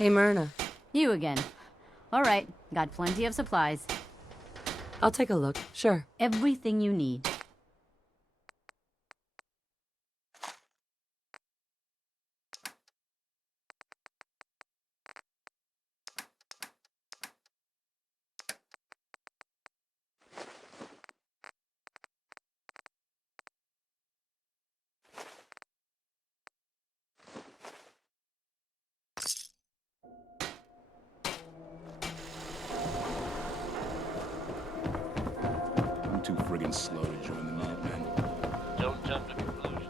Hey, Myrna. You again. All right, got plenty of supplies. I'll take a look, sure. Everything you need. I'm too friggin' slow to join the movement. Don't jump to conclusions.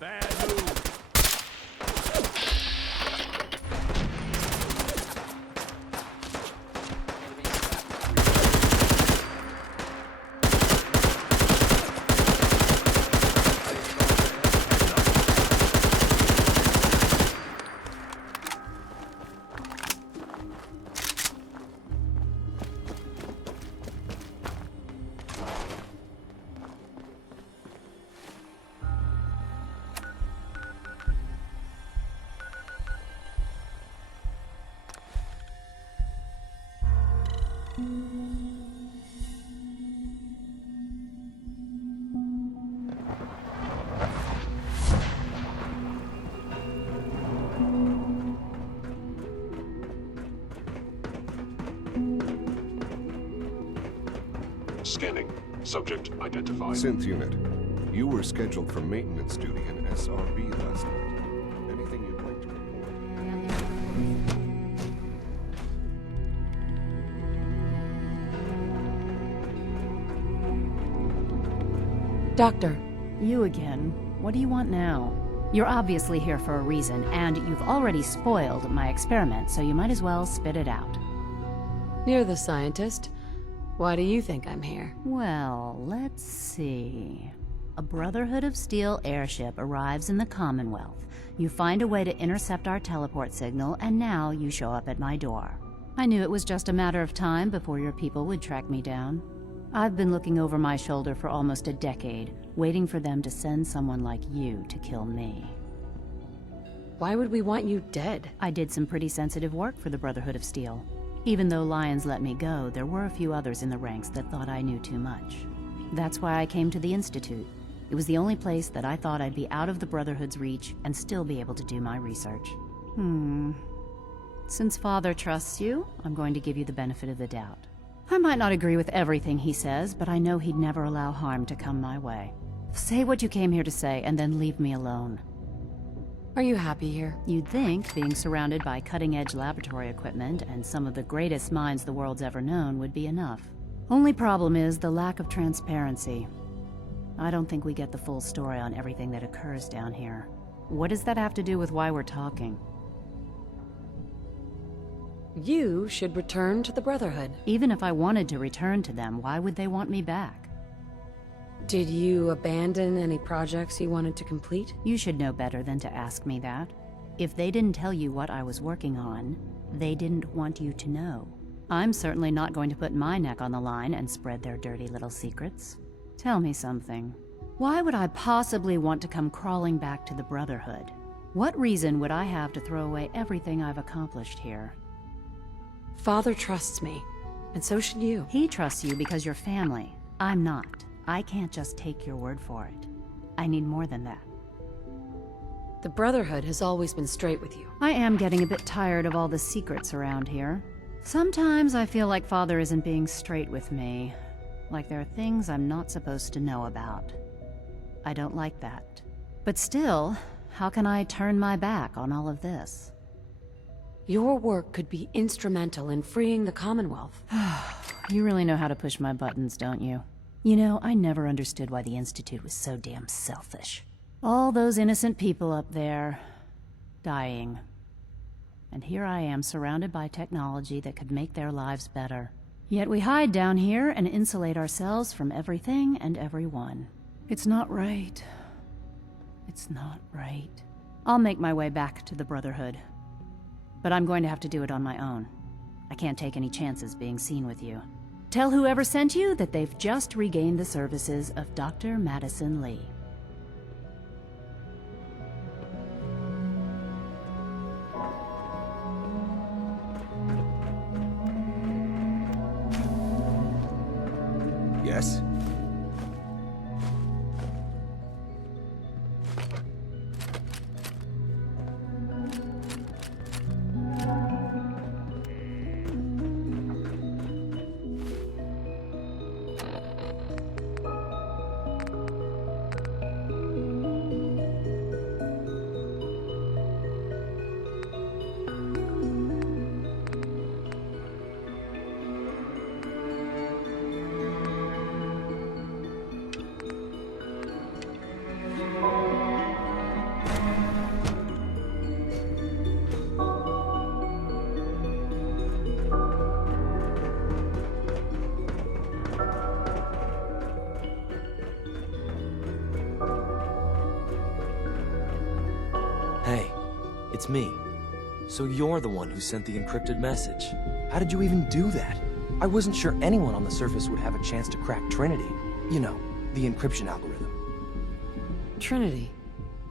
Bad move. Scanning. Subject identified. Synth unit, you were scheduled for maintenance duty in SRB last night. Anything you'd like to report? Doctor. You again. What do you want now? You're obviously here for a reason, and you've already spoiled my experiment, so you might as well spit it out. You're the scientist. Why do you think I'm here? Well, let's see. A Brotherhood of Steel airship arrives in the Commonwealth. You find a way to intercept our teleport signal, and now you show up at my door. I knew it was just a matter of time before your people would track me down. I've been looking over my shoulder for almost a decade, waiting for them to send someone like you to kill me. Why would we want you dead? I did some pretty sensitive work for the Brotherhood of Steel. Even though Lyons let me go, there were a few others in the ranks that thought I knew too much. That's why I came to the Institute. It was the only place that I thought I'd be out of the Brotherhood's reach and still be able to do my research. Since Father trusts you, I'm going to give you the benefit of the doubt. I might not agree with everything he says, but I know he'd never allow harm to come my way. Say what you came here to say, and then leave me alone. Are you happy here? You'd think being surrounded by cutting-edge laboratory equipment and some of the greatest minds the world's ever known would be enough. Only problem is the lack of transparency. I don't think we get the full story on everything that occurs down here. What does that have to do with why we're talking? You should return to the Brotherhood. Even if I wanted to return to them, why would they want me back? Did you abandon any projects you wanted to complete? You should know better than to ask me that. If they didn't tell you what I was working on, they didn't want you to know. I'm certainly not going to put my neck on the line and spread their dirty little secrets. Tell me something. Why would I possibly want to come crawling back to the Brotherhood? What reason would I have to throw away everything I've accomplished here? Father trusts me, and so should you. He trusts you because you're family. I'm not. I can't just take your word for it. I need more than that. The Brotherhood has always been straight with you. I am getting a bit tired of all the secrets around here. Sometimes I feel like Father isn't being straight with me. Like there are things I'm not supposed to know about. I don't like that. But still, how can I turn my back on all of this? Your work could be instrumental in freeing the Commonwealth. You really know how to push my buttons, don't you? You know, I never understood why the Institute was so damn selfish. All those innocent people up there, dying. And here I am surrounded by technology that could make their lives better. Yet we hide down here and insulate ourselves from everything and everyone. It's not right. It's not right. I'll make my way back to the Brotherhood. But I'm going to have to do it on my own. I can't take any chances being seen with you. Tell whoever sent you that they've just regained the services of Dr. Madison Lee. Yes? Hey, it's me. So you're the one who sent the encrypted message. How did you even do that? I wasn't sure anyone on the surface would have a chance to crack Trinity. You know, the encryption algorithm. Trinity?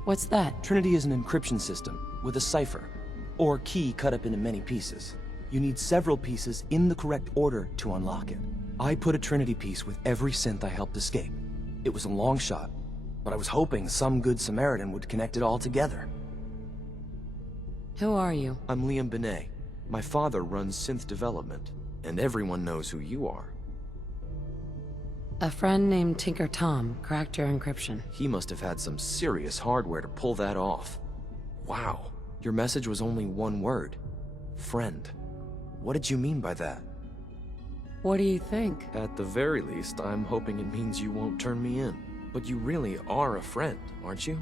What's that? Trinity is an encryption system with a cipher, or key cut up into many pieces. You need several pieces in the correct order to unlock it. I put a Trinity piece with every synth I helped escape. It was a long shot, but I was hoping some good Samaritan would connect it all together. Who are you? I'm Liam Benet. My father runs synth development, and everyone knows who you are. A friend named Tinker Tom cracked your encryption. He must have had some serious hardware to pull that off. Wow, your message was only one word. Friend. What did you mean by that? What do you think? At the very least, I'm hoping it means you won't turn me in. But you really are a friend, aren't you?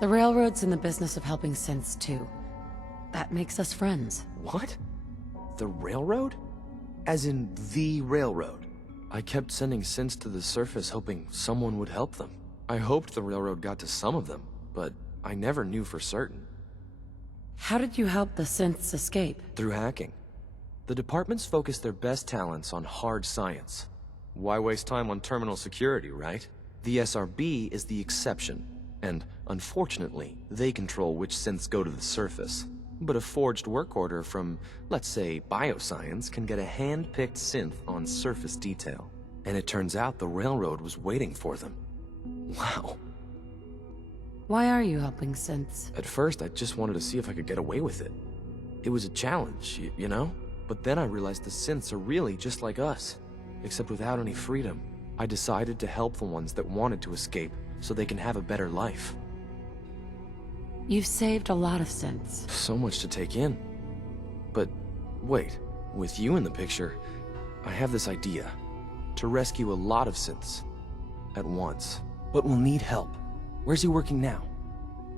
The Railroad's in the business of helping synths too. That makes us friends. What? The Railroad? As in the Railroad? I kept sending synths to the surface hoping someone would help them. I hoped the Railroad got to some of them, but I never knew for certain. How did you help the synths escape? Through hacking. The departments focus their best talents on hard science. Why waste time on terminal security, right? The SRB is the exception, and unfortunately, they control which synths go to the surface. But a forged work order from, let's say, bioscience can get a hand-picked synth on surface detail. And it turns out the Railroad was waiting for them. Wow. Why are you helping synths? At first, I just wanted to see if I could get away with it. It was a challenge, you know? But then I realized the synths are really just like us, except without any freedom. I decided to help the ones that wanted to escape so they can have a better life. You've saved a lot of synths. So much to take in. But wait, with you in the picture, I have this idea. To rescue a lot of synths at once. But we'll need help. Where's he working now?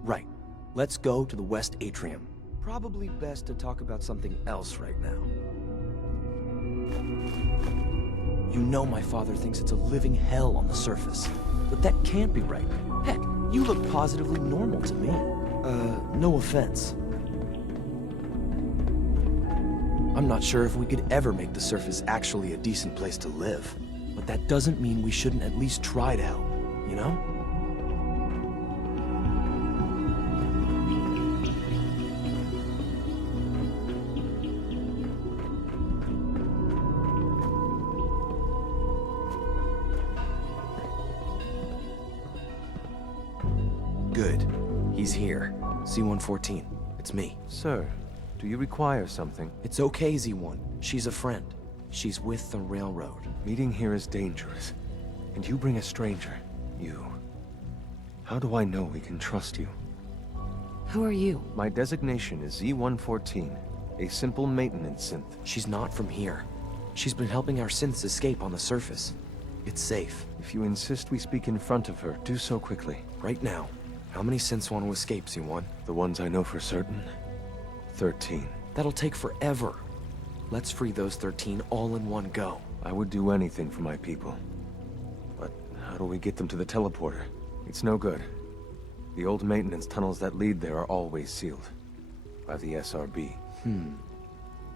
Right. Let's go to the West Atrium. Probably best to talk about something else right now. You know my father thinks it's a living hell on the surface. But that can't be right. Heck, you look positively normal to me. No offense. I'm not sure if we could ever make the surface actually a decent place to live. But that doesn't mean we shouldn't at least try to help, you know? Good. He's here. C-114. It's me. Sir, do you require something? It's okay, Z-1. She's a friend. She's with the Railroad. Meeting here is dangerous, and you bring a stranger. You. How do I know we can trust you? Who are you? My designation is Z-114, a simple maintenance synth. She's not from here. She's been helping our synths escape on the surface. It's safe. If you insist we speak in front of her, do so quickly. Right now. How many synths want to escape, Z1? The ones I know for certain? 13. That'll take forever. Let's free those 13 all in one go. I would do anything for my people. But how do we get them to the teleporter? It's no good. The old maintenance tunnels that lead there are always sealed. By the SRB.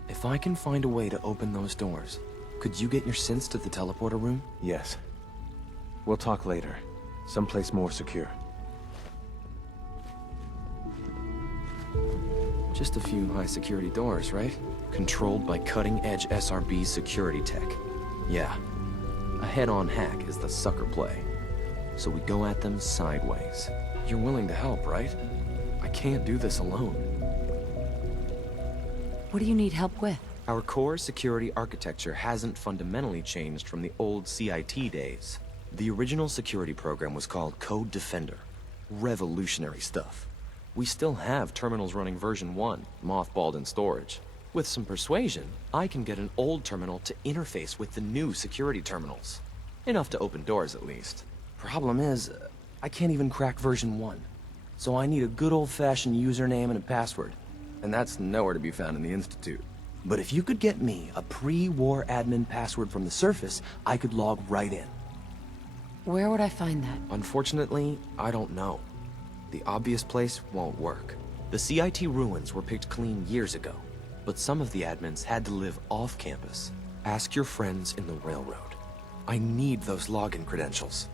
If I can find a way to open those doors, could you get your synths to the teleporter room? Yes. We'll talk later. Someplace more secure. Just a few high-security doors, right? Controlled by cutting-edge SRB security tech. Yeah. A head-on hack is the sucker play. So we go at them sideways. You're willing to help, right? I can't do this alone. What do you need help with? Our core security architecture hasn't fundamentally changed from the old CIT days. The original security program was called Code Defender. Revolutionary stuff. We still have terminals running version 1, mothballed in storage. With some persuasion, I can get an old terminal to interface with the new security terminals. Enough to open doors, at least. Problem is, I can't even crack version 1. So I need a good old-fashioned username and a password. And that's nowhere to be found in the Institute. But if you could get me a pre-war admin password from the surface, I could log right in. Where would I find that? Unfortunately, I don't know. The obvious place won't work. The CIT ruins were picked clean years ago, but some of the admins had to live off campus. Ask your friends in the railroad. I need those login credentials.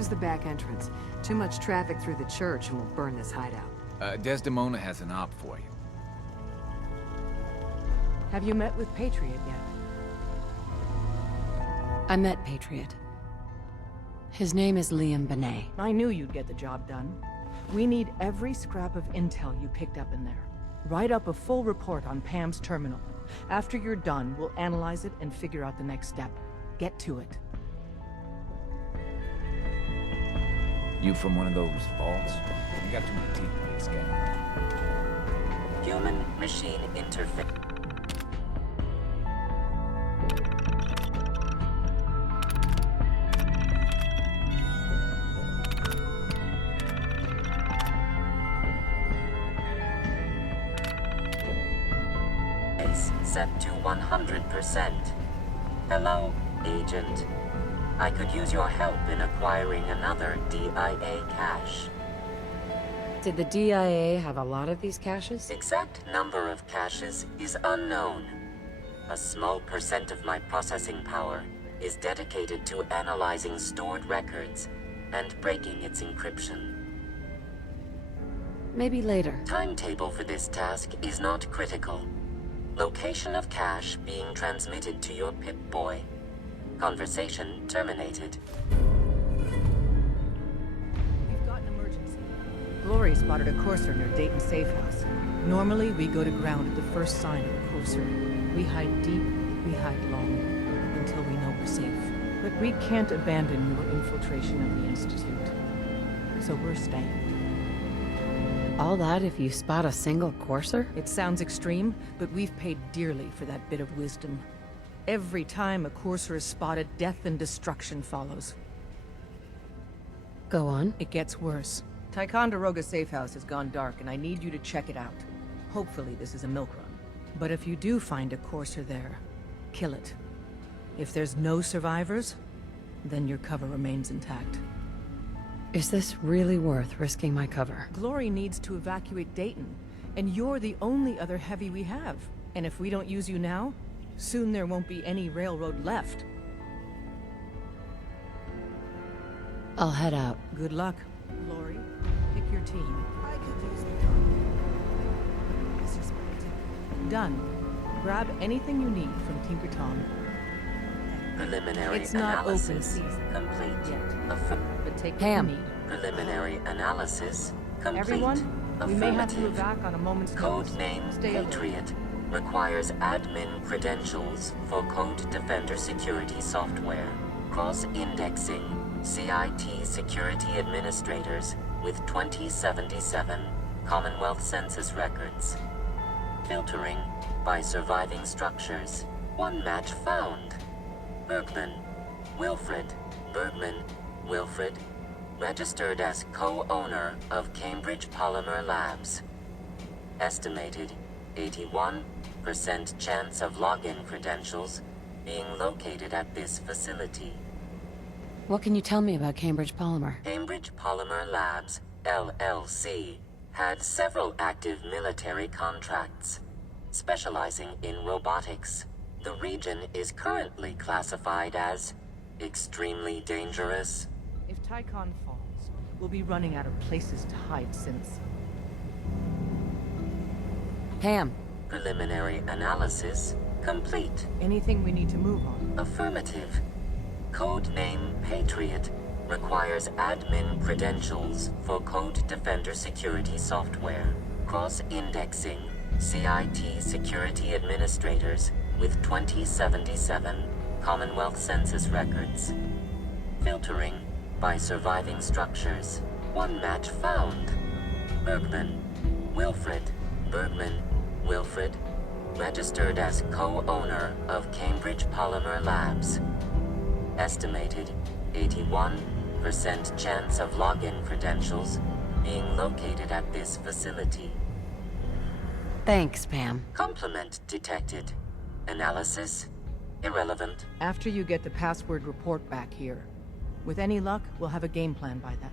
Use the back entrance. Too much traffic through the church and we'll burn this hideout. Desdemona has an op for you. Have you met with Patriot yet? I met Patriot. His name is Liam Benet. I knew you'd get the job done. We need every scrap of intel you picked up in there. Write up a full report on Pam's terminal. After you're done, we'll analyze it and figure out the next step. Get to it. You from one of those vaults? You got too many teeth to be a scam. Human-machine interface. Set to 100%. Hello, Agent. I could use your help in acquiring another DIA cache. Did the DIA have a lot of these caches? Exact number of caches is unknown. A small percent of my processing power is dedicated to analyzing stored records and breaking its encryption. Maybe later. Timetable for this task is not critical. Location of cache being transmitted to your Pip-Boy. Conversation terminated. We've got an emergency. Glory spotted a courser near Dayton Safe House. Normally, we go to ground at the first sign of a courser. We hide deep, we hide long, until we know we're safe. But we can't abandon your infiltration of the Institute. So we're staying. All that if you spot a single courser? It sounds extreme, but we've paid dearly for that bit of wisdom. Every time a courser is spotted, death and destruction follows. Go on. It gets worse. Ticonderoga Safe House has gone dark, and I need you to check it out. Hopefully this is a milk run. But if you do find a courser there, kill it. If there's no survivors, then your cover remains intact. Is this really worth risking my cover? Glory needs to evacuate Dayton, and you're the only other heavy we have. And if we don't use you now, soon there won't be any railroad left. I'll head out. Good luck. Glory, pick your team. I could use the Done. Grab anything you need from Tinker Tom. Preliminary It's not open analysis season complete. yet. But take what Pam. you need. Preliminary analysis complete. Everyone, we may have to Affirmative. evac on a moment's Code notice. name Stay alert. Patriot requires admin credentials for Code Defender security software. Cross-indexing CIT security administrators with 2077 Commonwealth census records. Filtering by surviving structures. One match found. Bergman, Wilfred, Bergman, Wilfred, registered as co-owner of Cambridge Polymer Labs. Estimated 81% chance of login credentials being located at this facility. What can you tell me about Cambridge Polymer? Cambridge Polymer Labs, LLC, had several active military contracts, specializing in robotics. The region is currently classified as extremely dangerous. If Tycon falls, we'll be running out of places to hide since... Pam. Preliminary analysis complete. Anything we need to move on? Affirmative. Codename Patriot requires admin credentials for Code Defender security software. Cross-indexing CIT security administrators with 2077 Commonwealth census records. Filtering by surviving structures. One match found. Bergman, Wilfred, Bergman, Wilfred, registered as co-owner of Cambridge Polymer Labs. Estimated 81% chance of login credentials being located at this facility. Thanks, Pam. Complement detected. Analysis irrelevant. After you get the password report back here. With any luck, we'll have a game plan by then.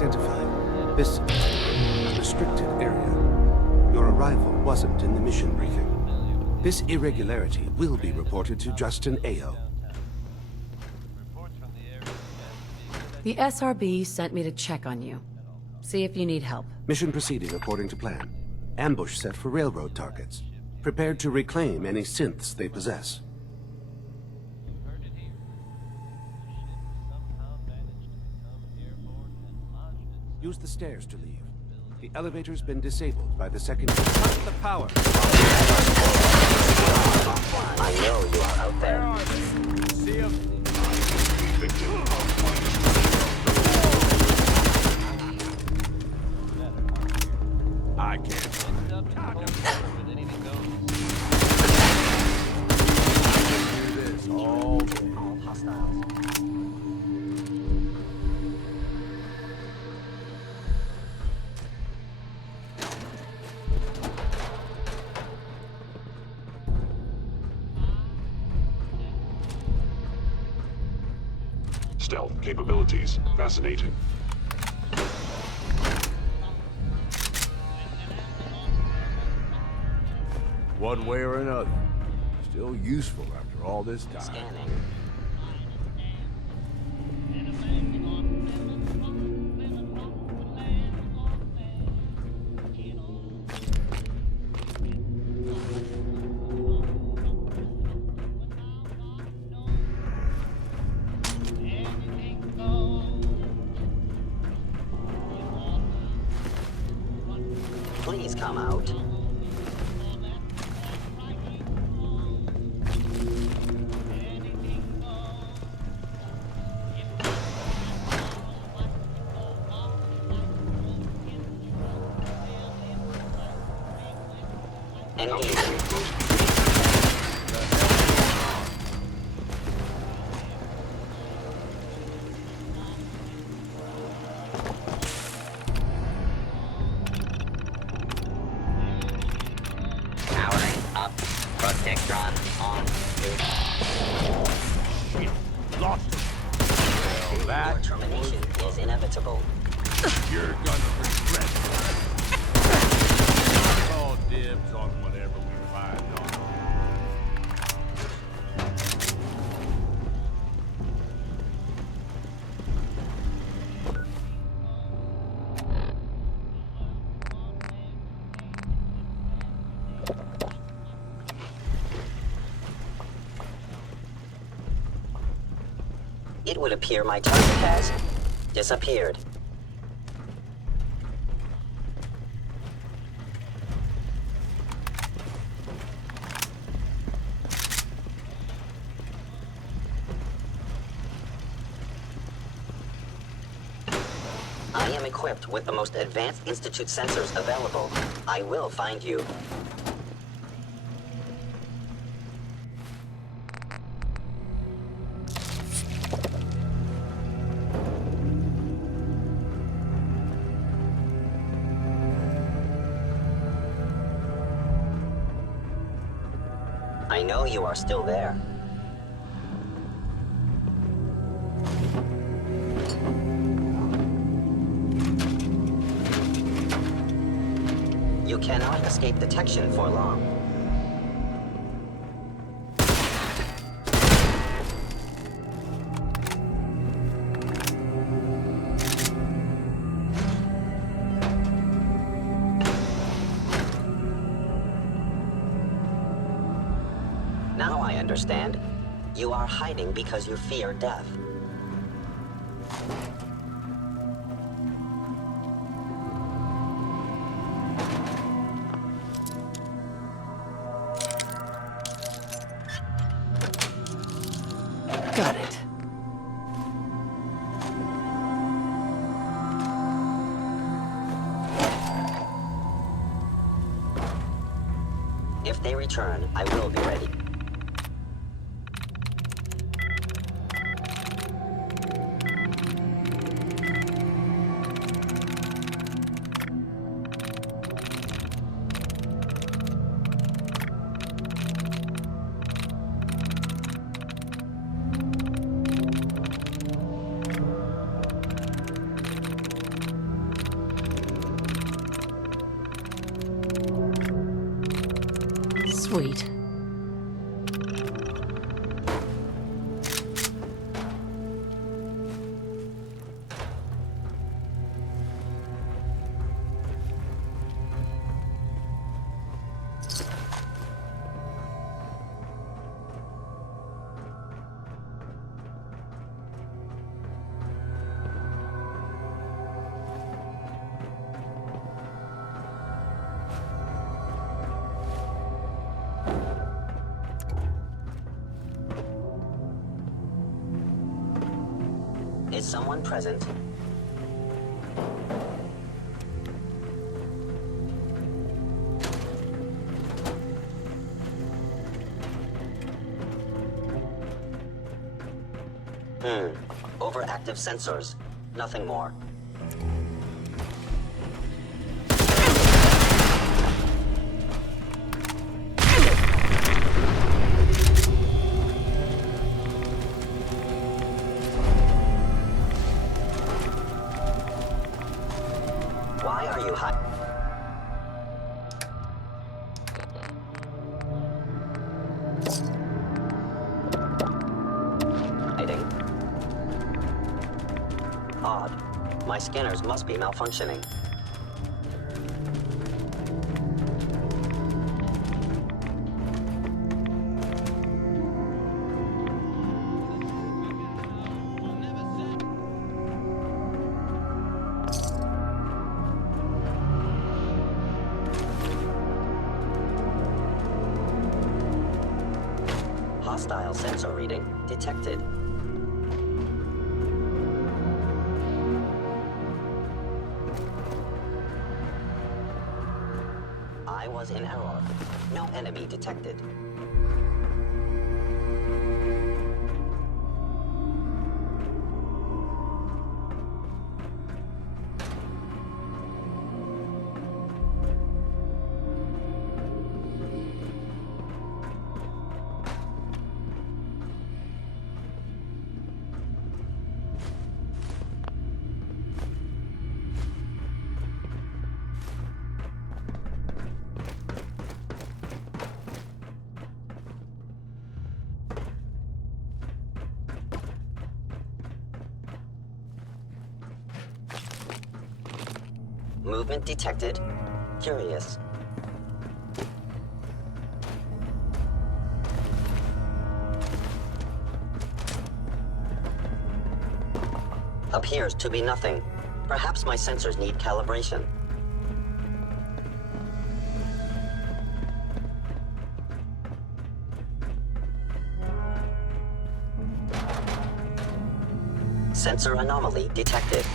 identified. This is a restricted area. Your arrival wasn't in the mission briefing. This irregularity will be reported to Justin AO. The SRB sent me to check on you. See if you need help. Mission proceeding according to plan. Ambush set for railroad targets. Prepared to reclaim any synths they possess. Use the stairs to leave. The elevator's been disabled by the second... Cut the power! I know you are out there. See him. I can't. Do this all day. All hostiles. Stealth capabilities. Fascinating. One way or another. Still useful after all this time. Scanning. Please come out. Engage. Powering up. Protectron on. Shit. Lost him. Well, that Your termination is inevitable. you're gonna regret it. Call dibs on whatever we find on. It would appear my target has disappeared. I am equipped with the most advanced Institute sensors available. I will find you. I know you are still there. You cannot escape detection for long. Now I understand. You are hiding because you fear death. Got it. If they return, I will be ready. Sweet. Is someone present? Overactive sensors. Nothing more. Why are you hiding? Odd. My scanners must be malfunctioning. Hostile sensor reading detected. I was in error. No enemy detected. Movement detected. Curious. Appears to be nothing. Perhaps my sensors need calibration. Sensor anomaly detected.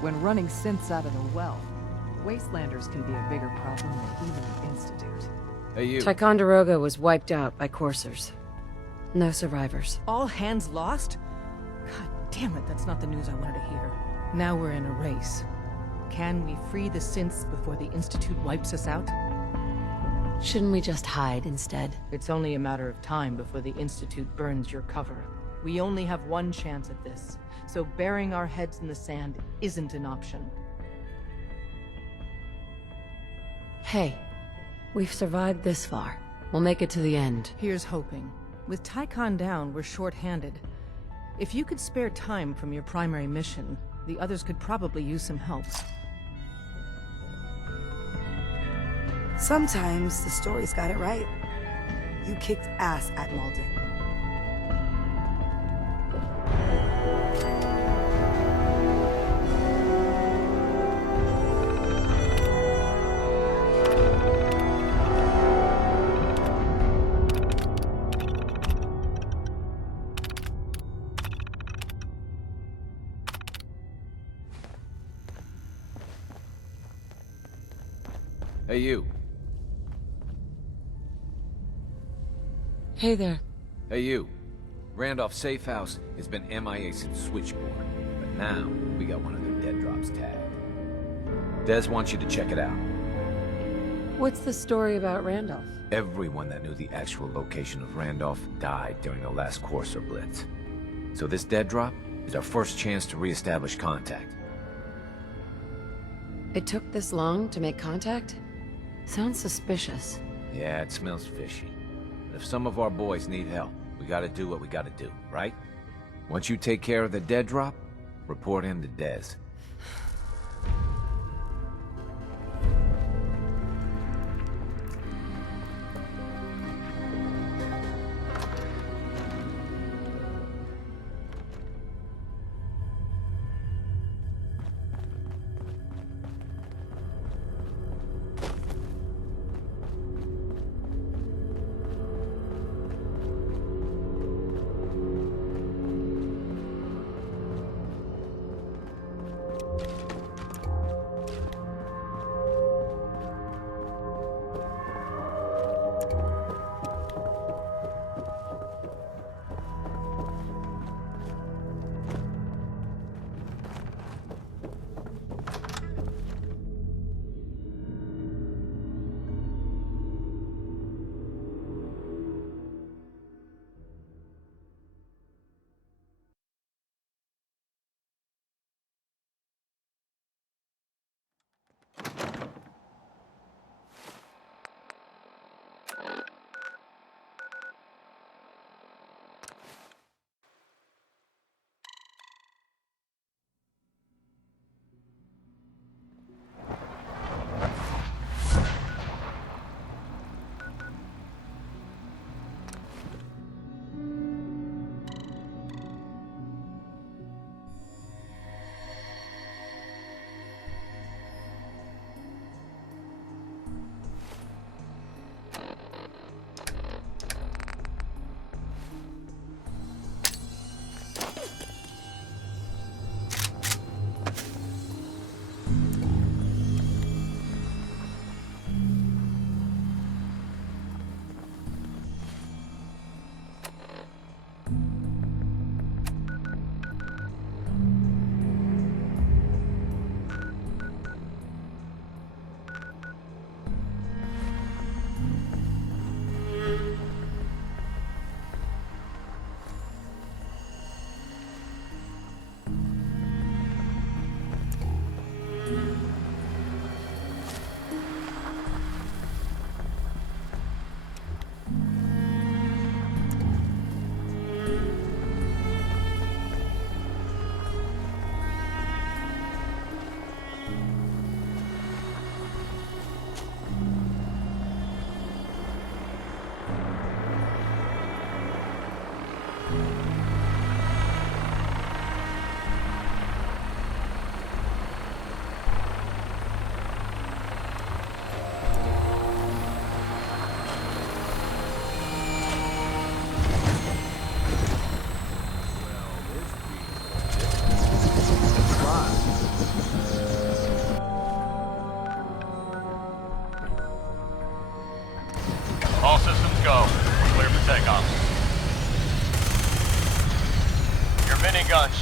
When running synths out of the well, wastelanders can be a bigger problem than even the Institute. Hey, you. Ticonderoga was wiped out by coursers. No survivors. All hands lost? God damn it, that's not the news I wanted to hear. Now we're in a race. Can we free the synths before the Institute wipes us out? Shouldn't we just hide instead? It's only a matter of time before the Institute burns your cover. We only have one chance at this, so burying our heads in the sand isn't an option. Hey, we've survived this far. We'll make it to the end. Here's hoping. With Tycon down, we're short-handed. If you could spare time from your primary mission, the others could probably use some help. Sometimes the story's got it right. You kicked ass at MODY. Hey, you. Hey there. Hey, you. Randolph Safe House has been MIA since Switchboard, but now we got one of their dead drops tagged. Des wants you to check it out. What's the story about Randolph? Everyone that knew the actual location of Randolph died during the last Courser Blitz. So this dead drop is our first chance to re-establish contact. It took this long to make contact? Sounds suspicious. Yeah, it smells fishy. But if some of our boys need help, we gotta do what we gotta do, right? Once you take care of the dead drop, report in to Des.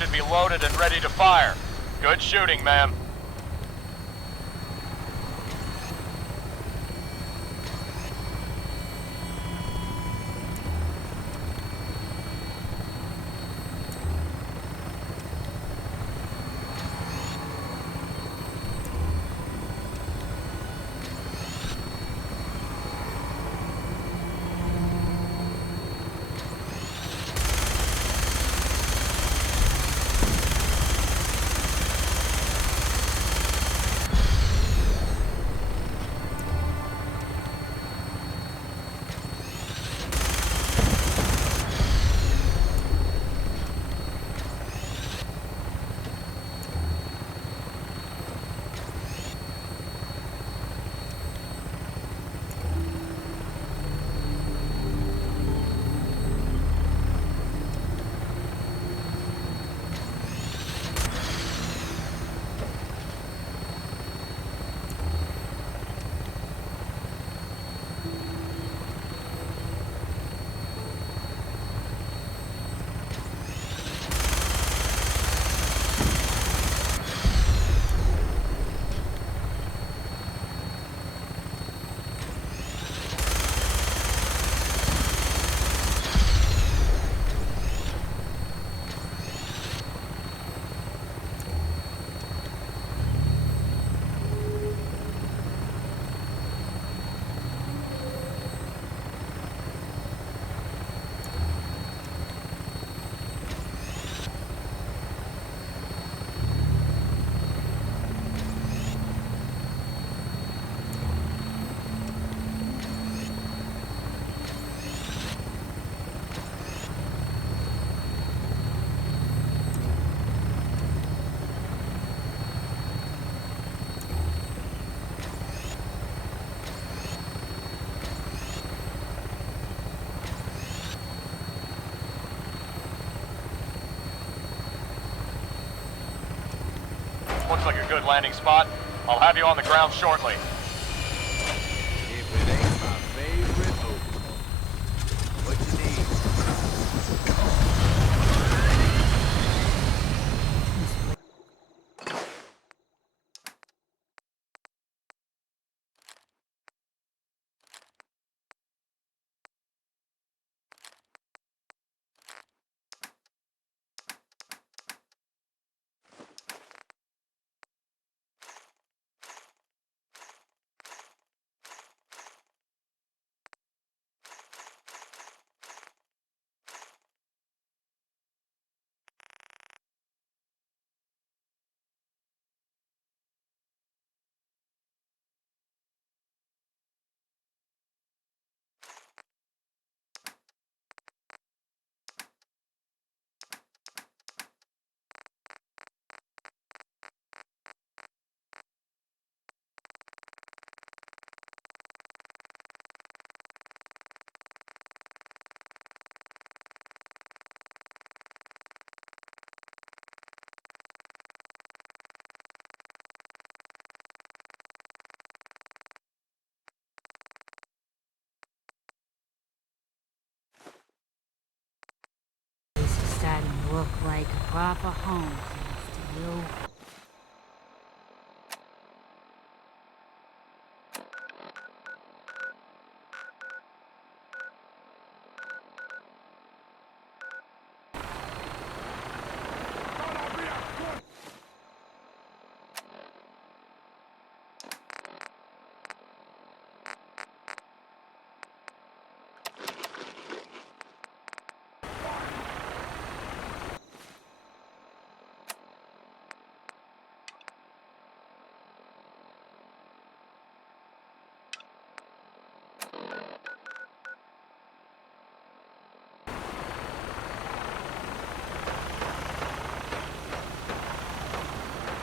should be loaded and ready to fire. Good shooting, ma'am. Looks like a good landing spot. I'll have you on the ground shortly. If it ain't my favorite opening. What you need? Starting to look like a proper home, thanks to you.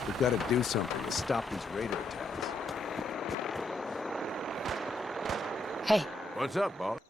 We've got to do something to stop these raider attacks. Hey. What's up, boss?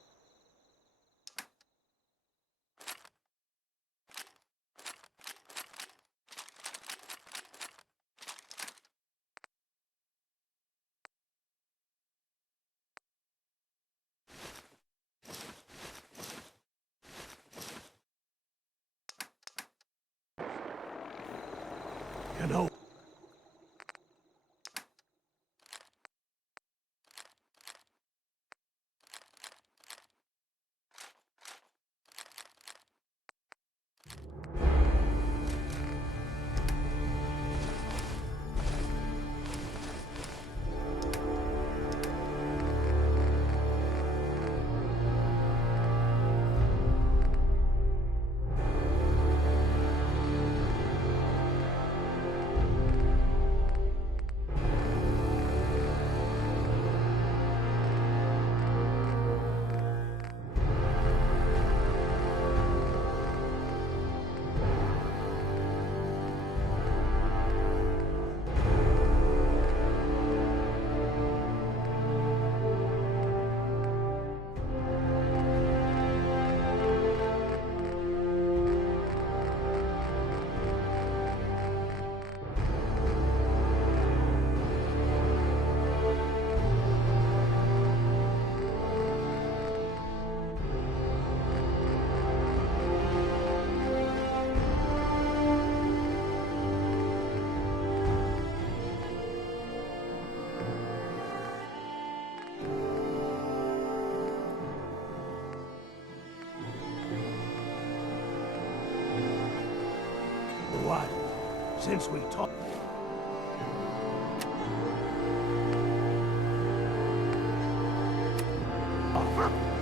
Since we talked...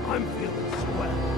I'm feeling swell.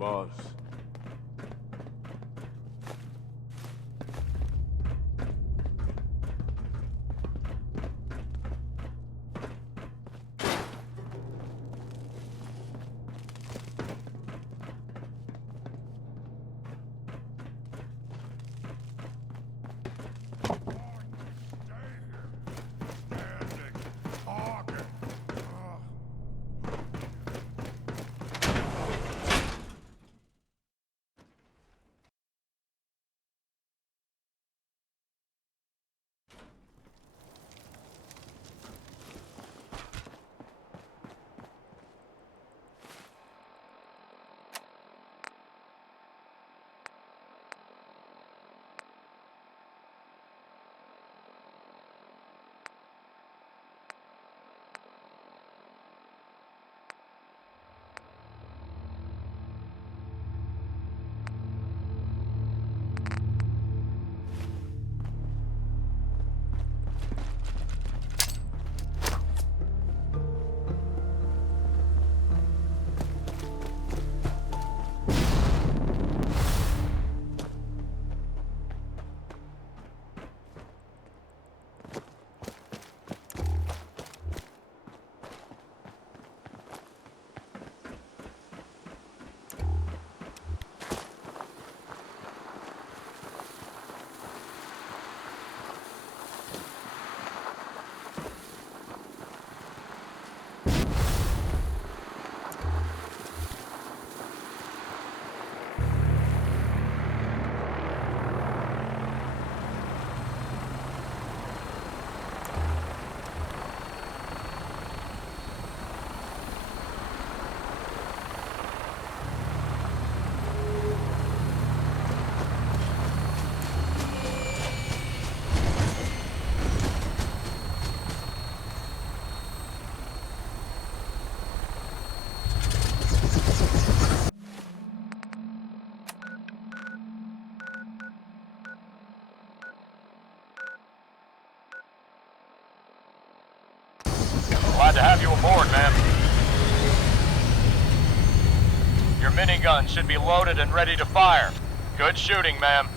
boss. Glad to have you aboard, ma'am. Your minigun should be loaded and ready to fire. Good shooting, ma'am.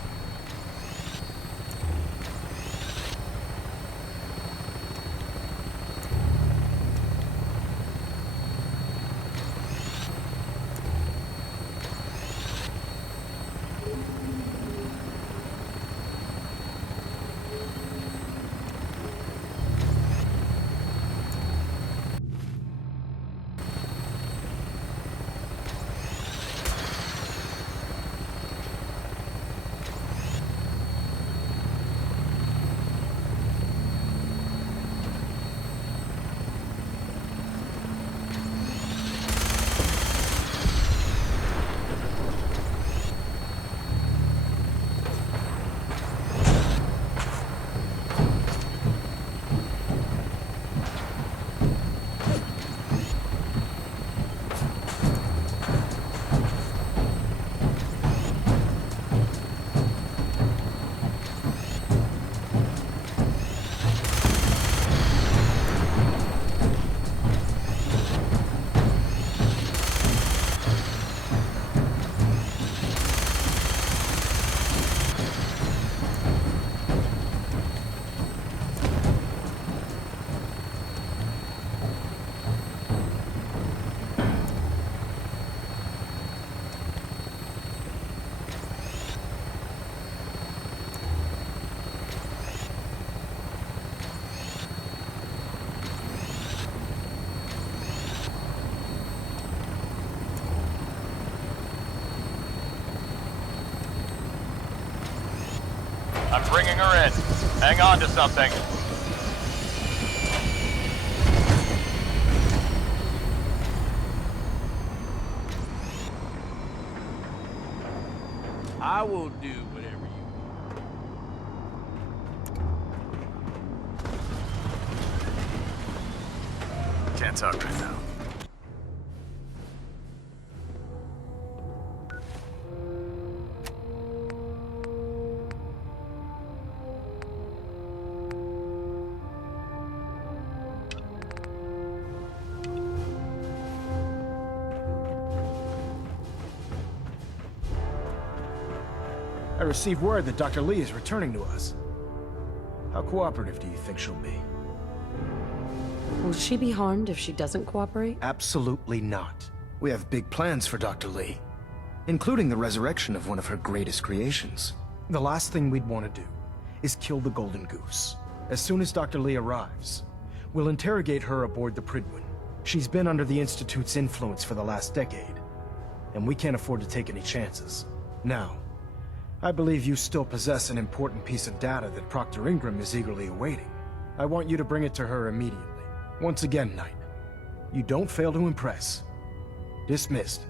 I'm bringing her in. Hang on to something. I will do whatever you want. Can't talk right now. I received word that Dr. Lee is returning to us. How cooperative do you think she'll be? Will she be harmed if she doesn't cooperate? Absolutely not. We have big plans for Dr. Lee, including the resurrection of one of her greatest creations. The last thing we'd want to do is kill the Golden Goose. As soon as Dr. Lee arrives, we'll interrogate her aboard the Prydwen. She's been under the Institute's influence for the last decade, and we can't afford to take any chances. Now, I believe you still possess an important piece of data that Proctor Ingram is eagerly awaiting. I want you to bring it to her immediately. Once again, Knight, you don't fail to impress. Dismissed.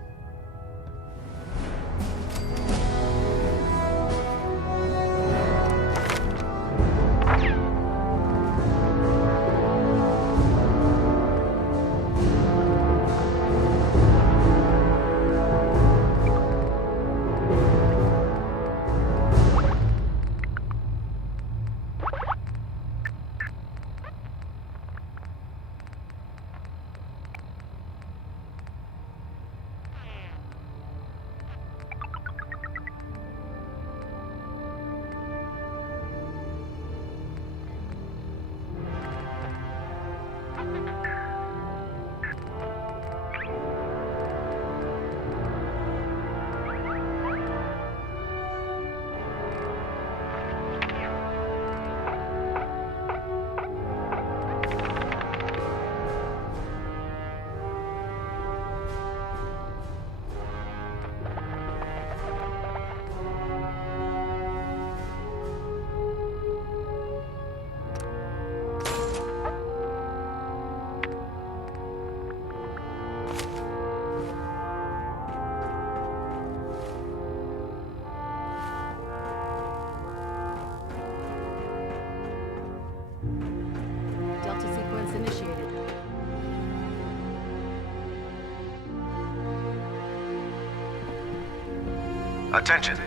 Attention.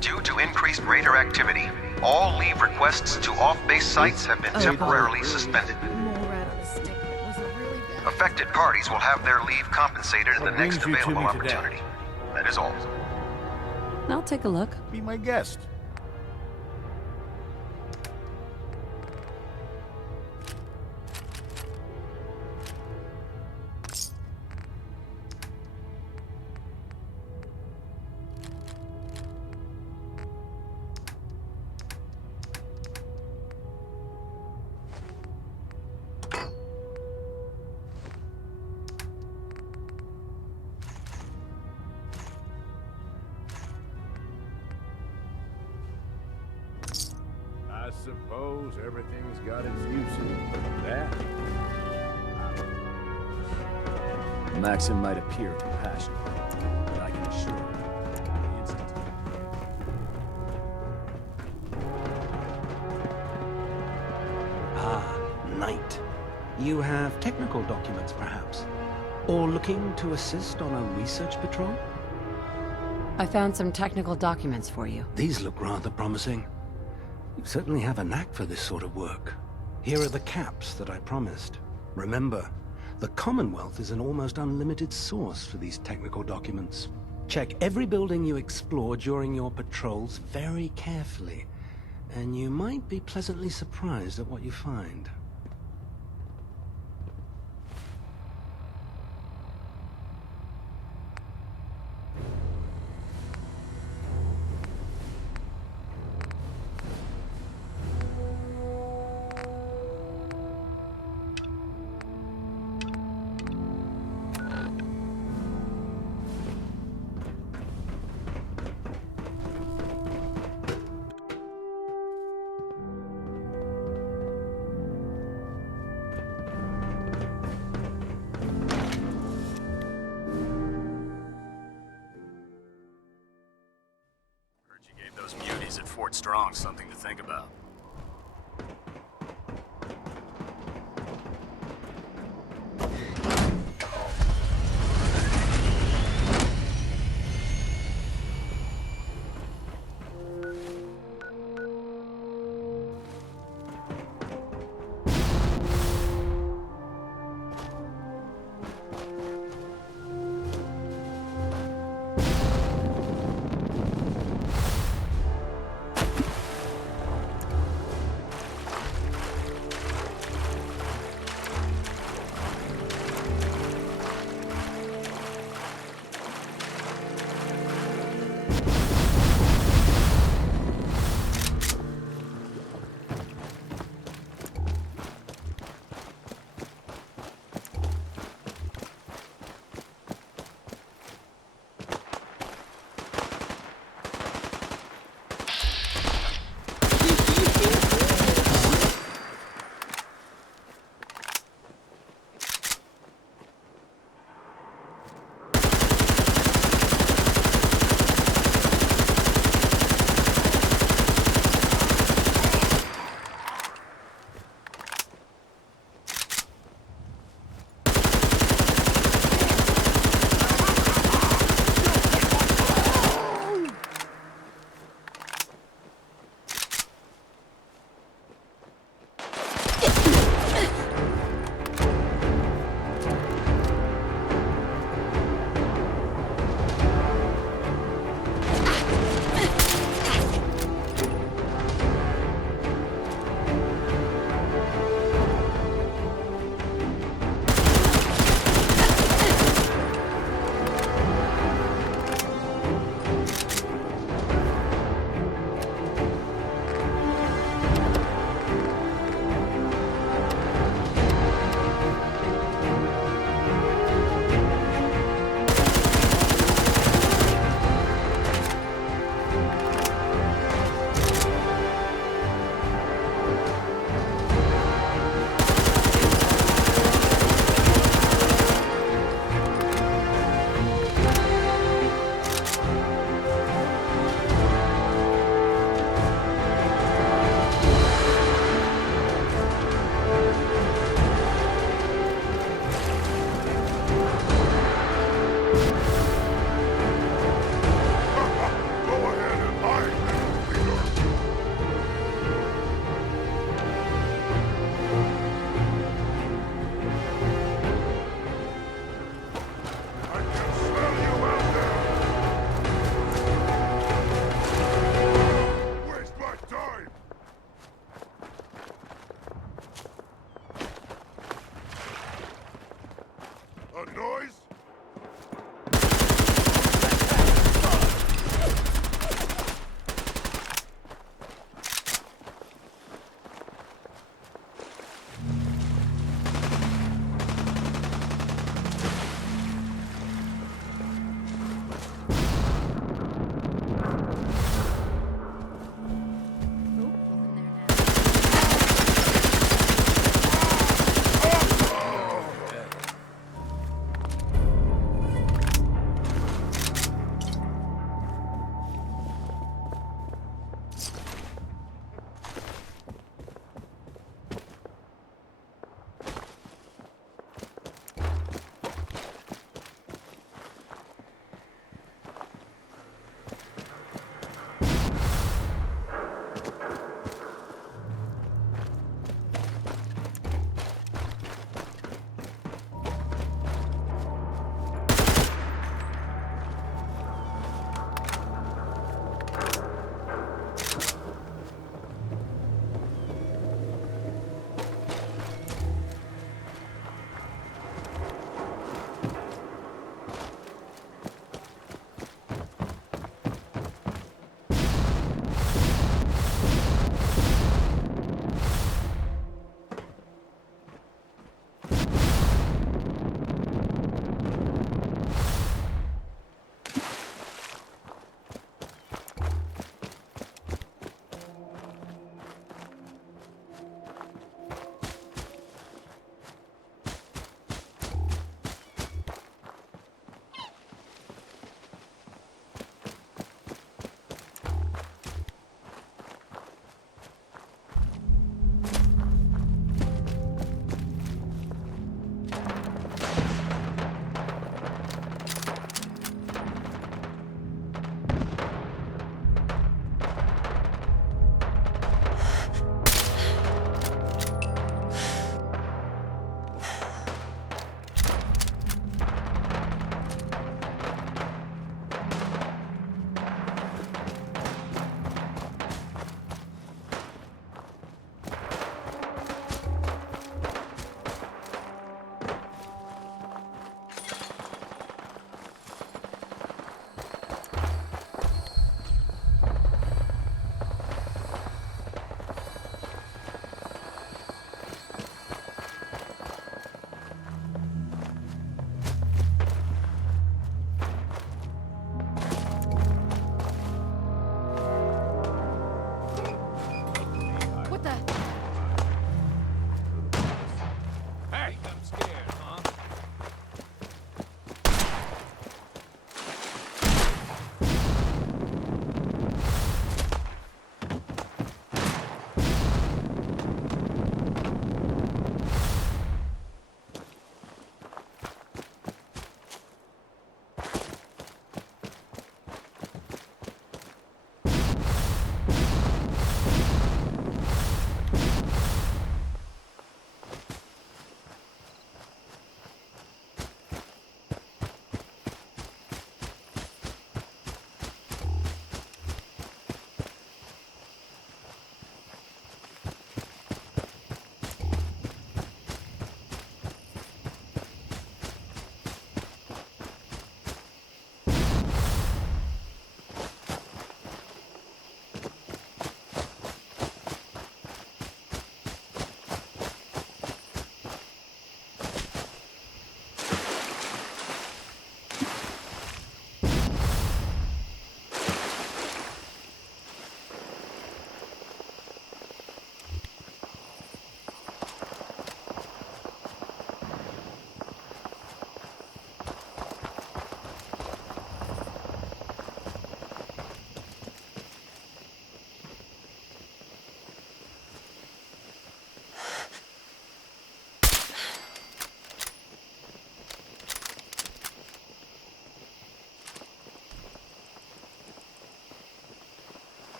Due to increased raider activity, all leave requests to off-base sites have been temporarily suspended. Affected parties will have their leave compensated at the next available opportunity. That is all. I'll take a look. Be my guest. I suppose everything's got its uses. That. Maxim might appear compassionate, but I can assure you, the instant. Ah, Knight. You have technical documents, perhaps? Or looking to assist on a research patrol? I found some technical documents for you. These look rather promising. You certainly have a knack for this sort of work. Here are the caps that I promised. Remember, the Commonwealth is an almost unlimited source for these technical documents. Check every building you explore during your patrols very carefully, and you might be pleasantly surprised at what you find. Those muties at Fort Strong something to think about.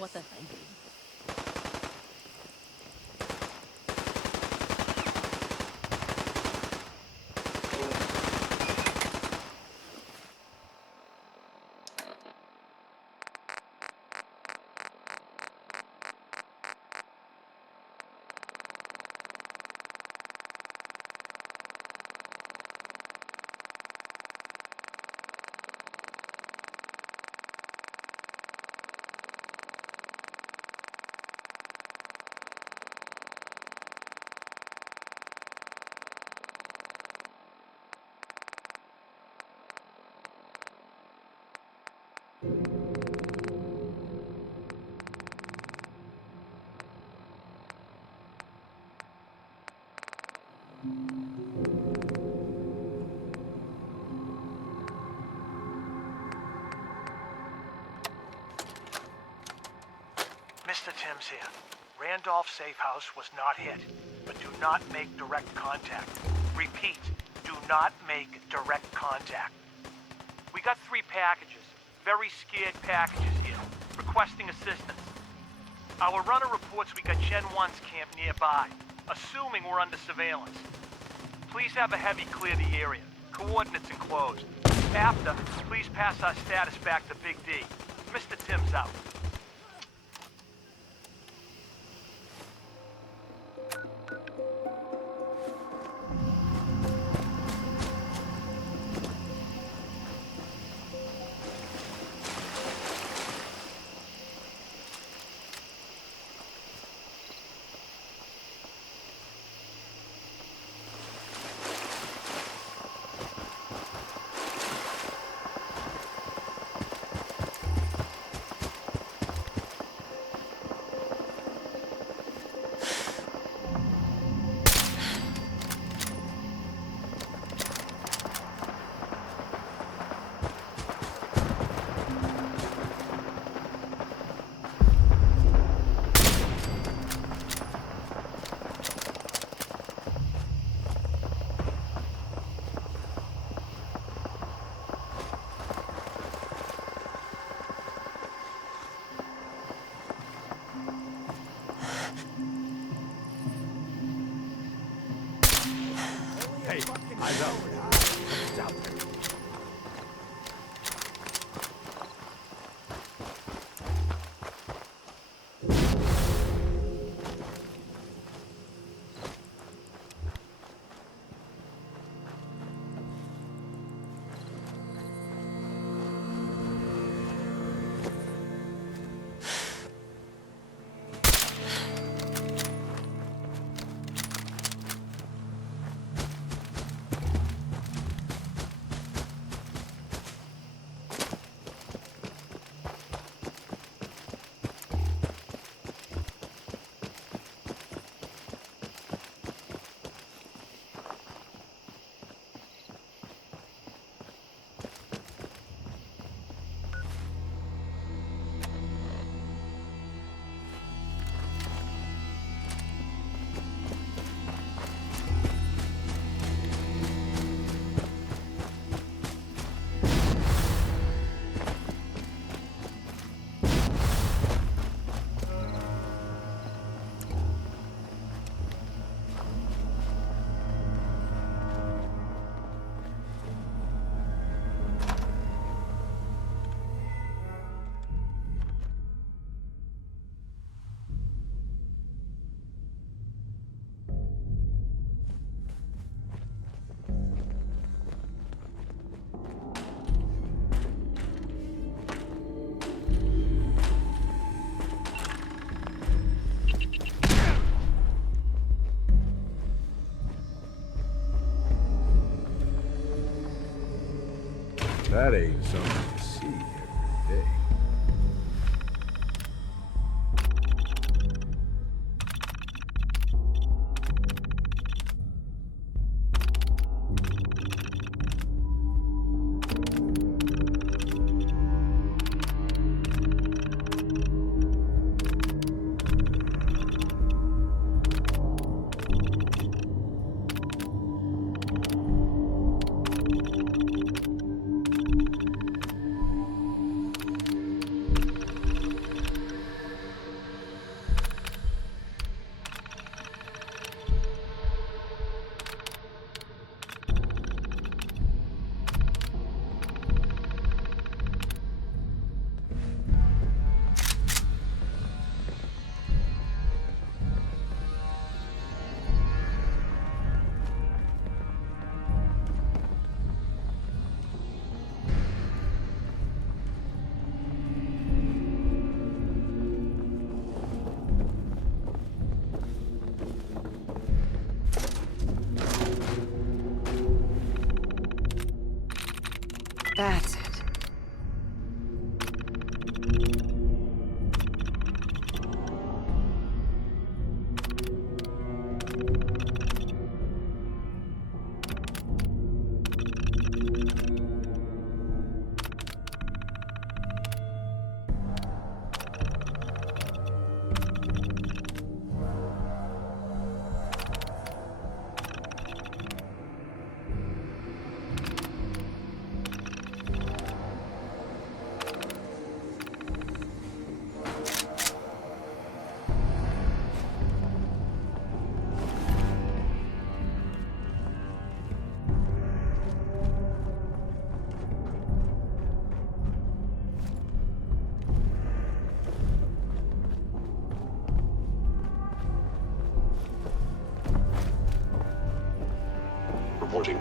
What the? Mr. Timms here. Randolph Safe House was not hit, but do not make direct contact. Repeat, do not make direct contact. We got 3 packages, very scared packages here, requesting assistance. Our runner reports we got Gen 1's camp nearby, assuming we're under surveillance. Please have a heavy clear the area. Coordinates enclosed. After, please pass our status back to Big D. Mr. Timms out. Hey, eyes up. It's out there. That ain't something to see every day.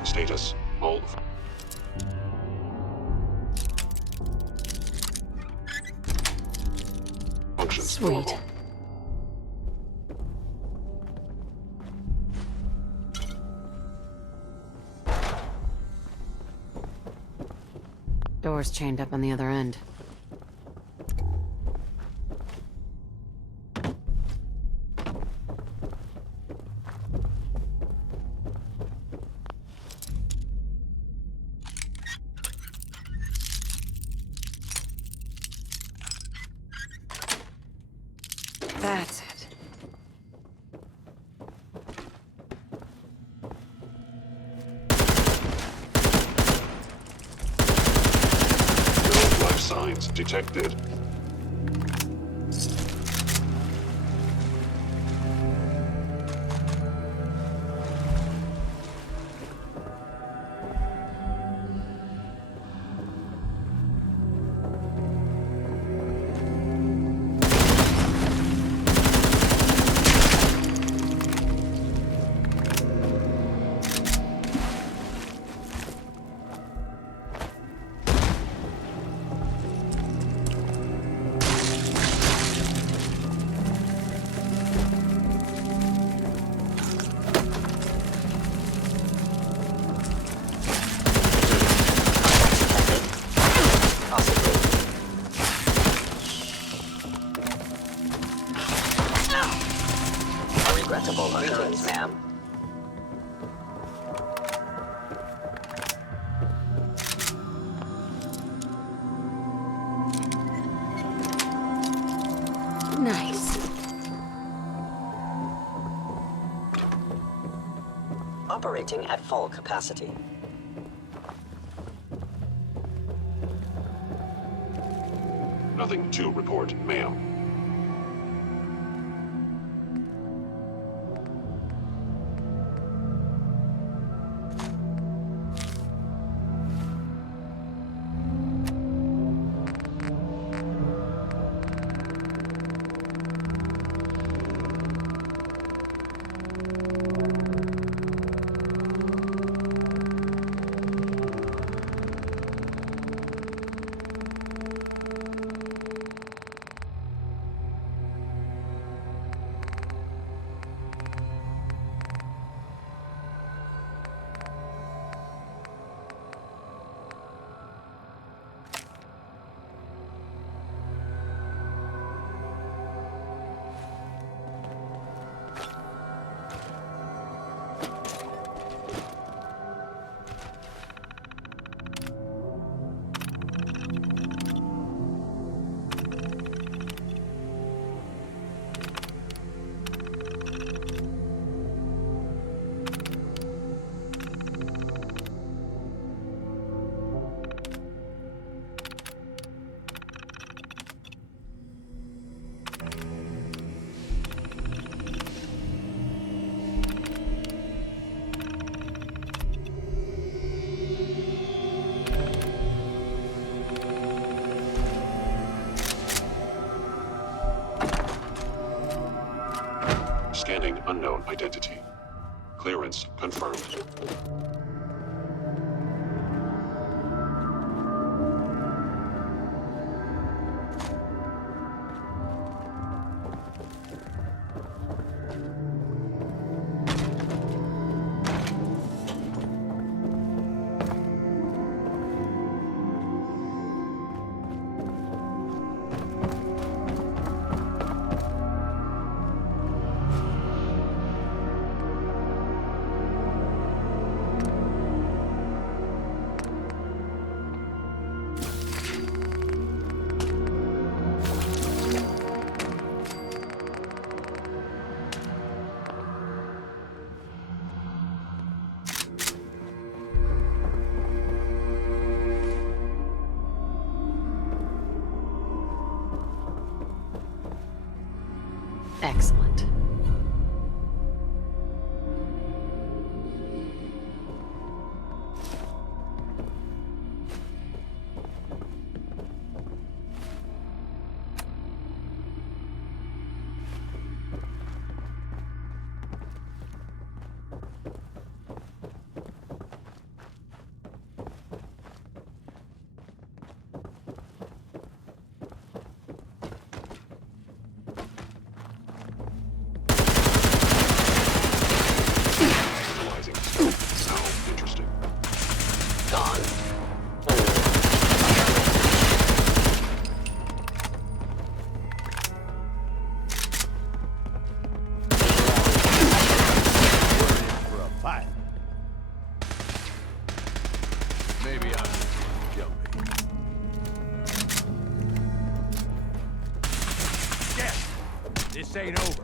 Status, hold. Functions Sweet. normal. Door's chained up on the other end. That's it. No life signs detected. Regrettable occurrence, ma'am. Nice. Operating at full capacity. Nothing to report, ma'am. Scanning unknown identity. Clearance confirmed. Excellent. This ain't over.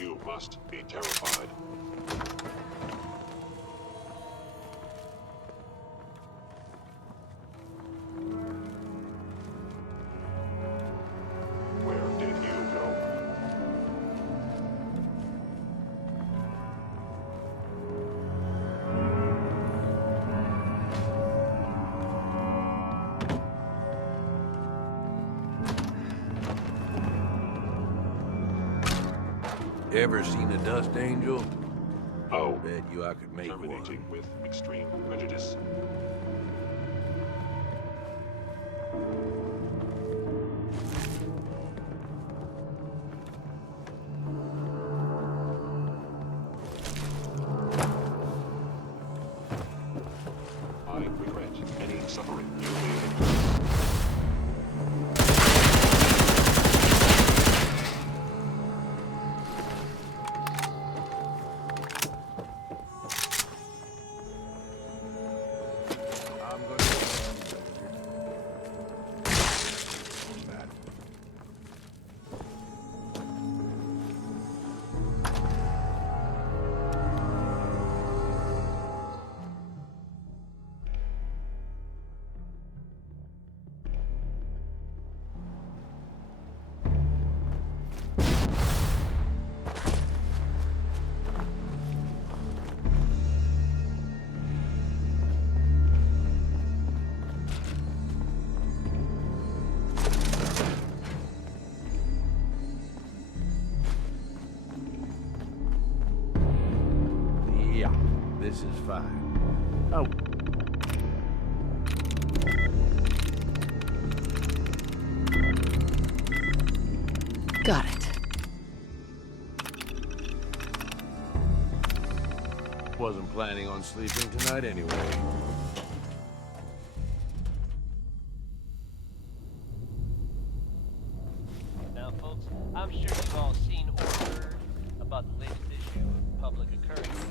You must be terrified. Where did you go? Ever seen a dust angel? Oh, Bet you I could make terminating one. with extreme prejudice. I regret any suffering you may This is fine. Oh. Got it. Wasn't planning on sleeping tonight anyway. Now, folks, I'm sure you've all seen or heard about the latest issue of Public Occurrence.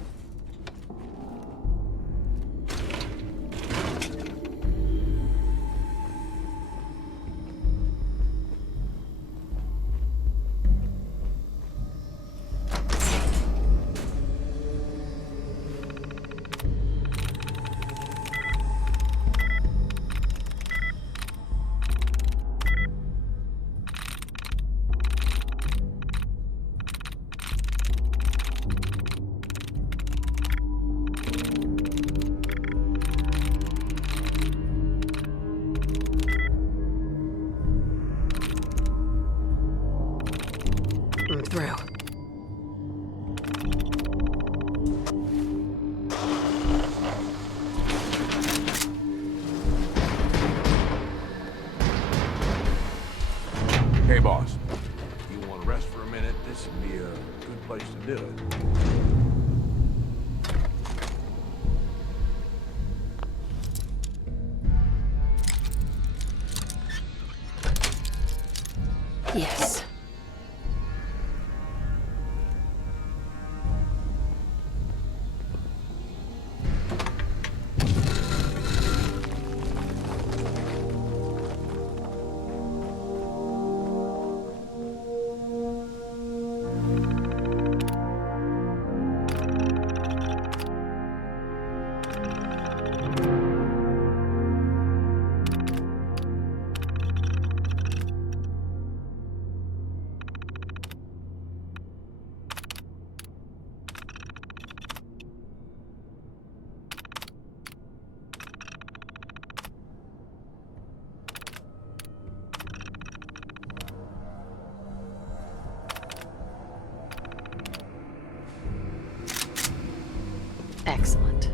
Through. Hey, boss. You want to rest for a minute? This would be a good place to do it. Yes. Excellent.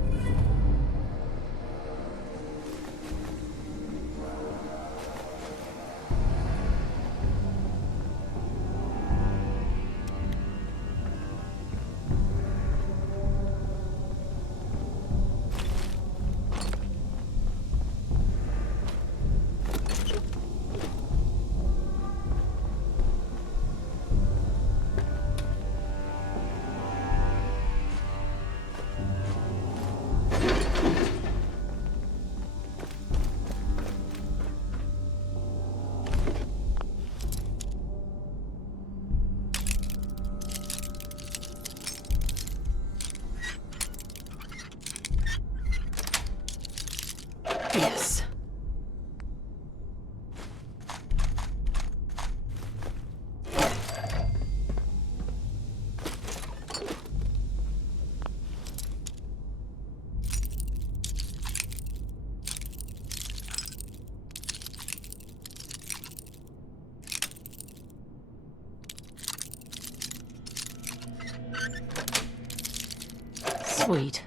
Sweet.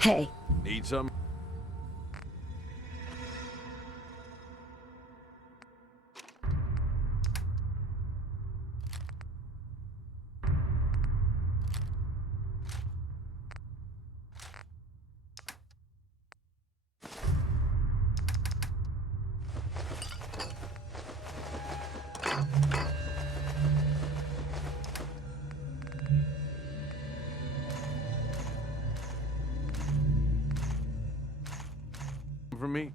Hey. Need some? For me?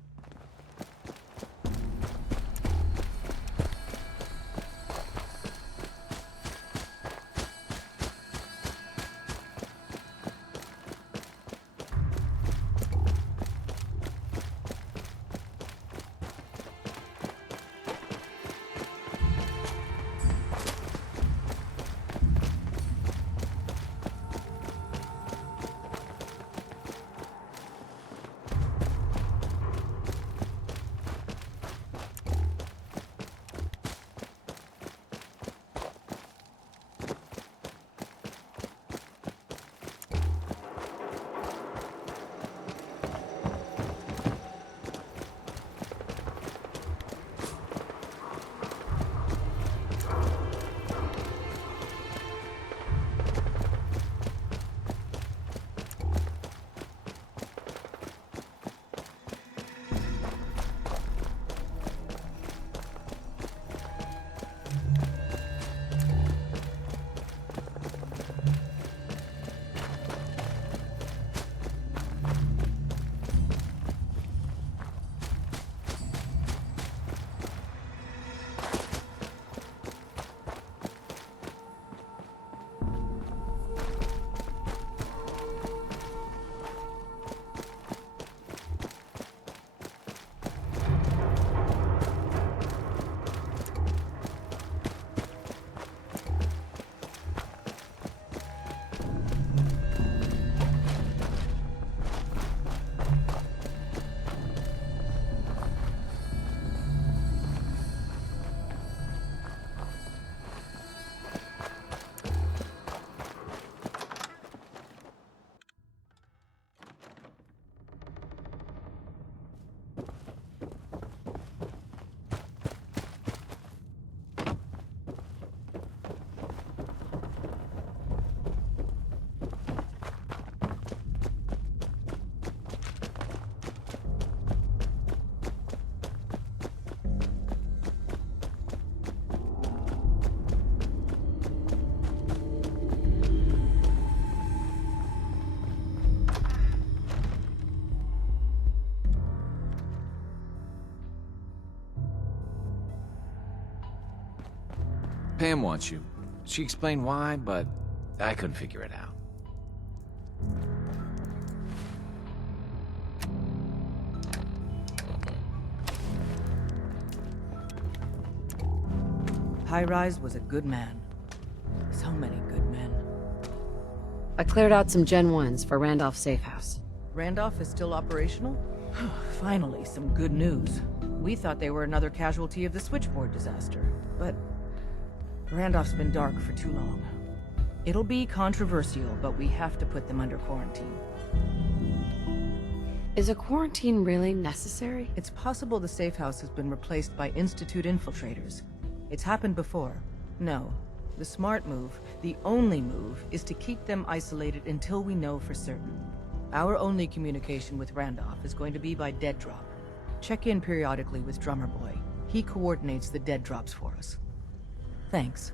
Pam wants you. She explained why, but I couldn't figure it out. High-Rise was a good man. So many good men. I cleared out some Gen 1s for Randolph Safe House. Randolph is still operational? Finally, some good news. We thought they were another casualty of the switchboard disaster, but Randolph's been dark for too long. It'll be controversial, but we have to put them under quarantine. Is a quarantine really necessary? It's possible the safe house has been replaced by Institute infiltrators. It's happened before. No. The smart move, the only move, is to keep them isolated until we know for certain. Our only communication with Randolph is going to be by dead drop. Check in periodically with Drummer Boy. He coordinates the dead drops for us. Thanks.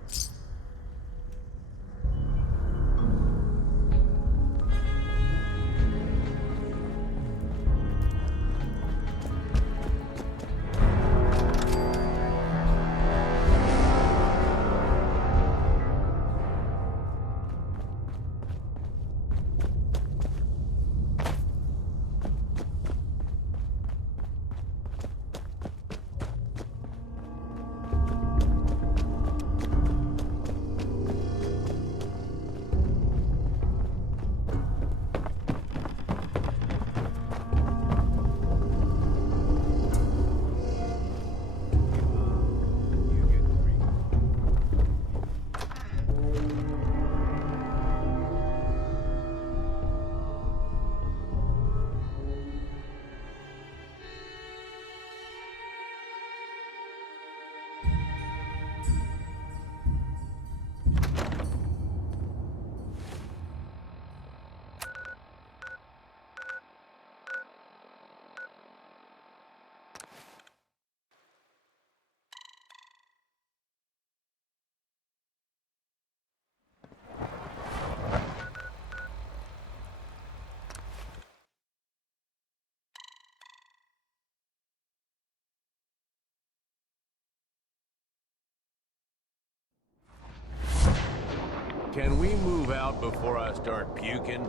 Can we move out before I start puking?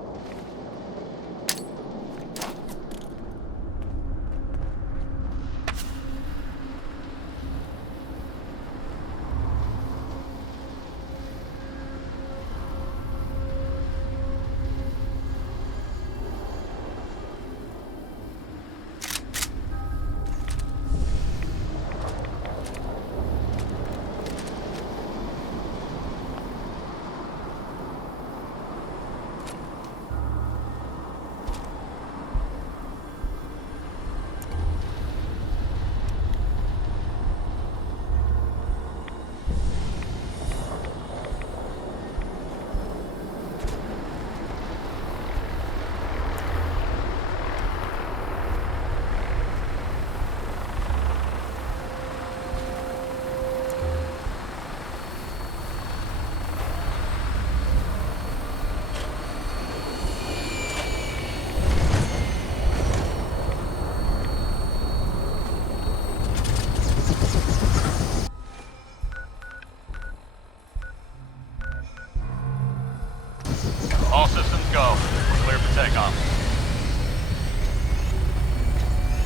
All systems go. We're clear for takeoff.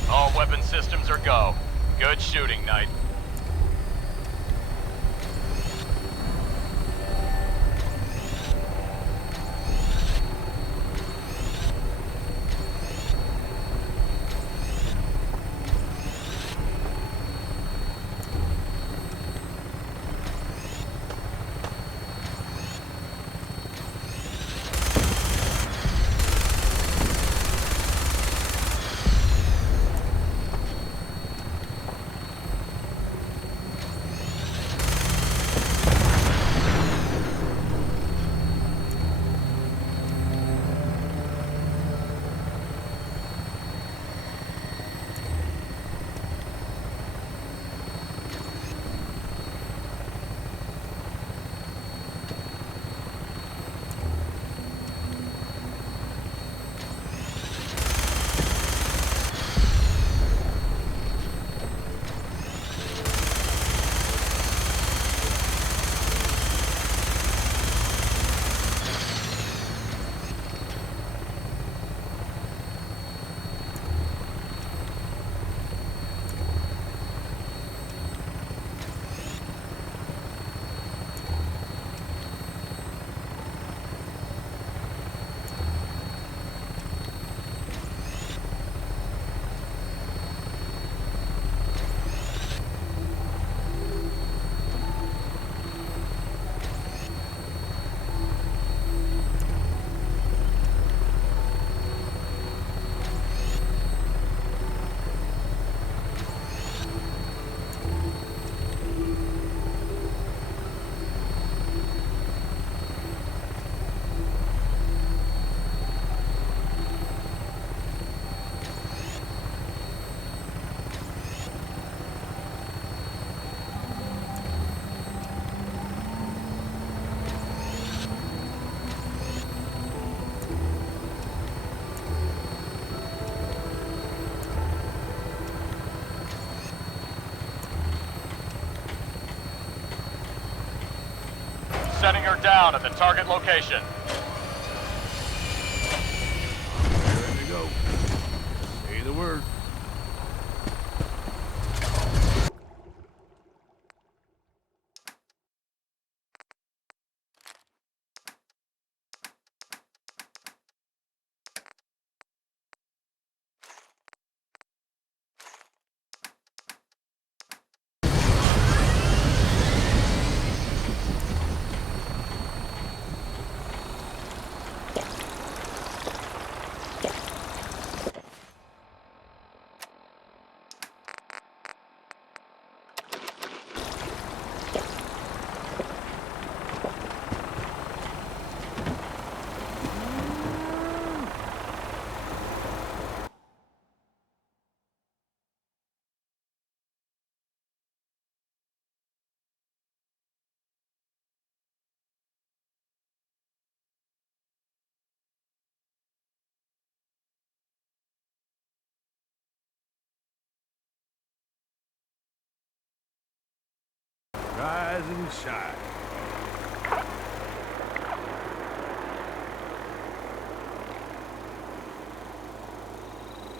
All weapon systems are go. Good shooting, Knight. her down at the target location. Ready to go. Say the word. Rise and shine.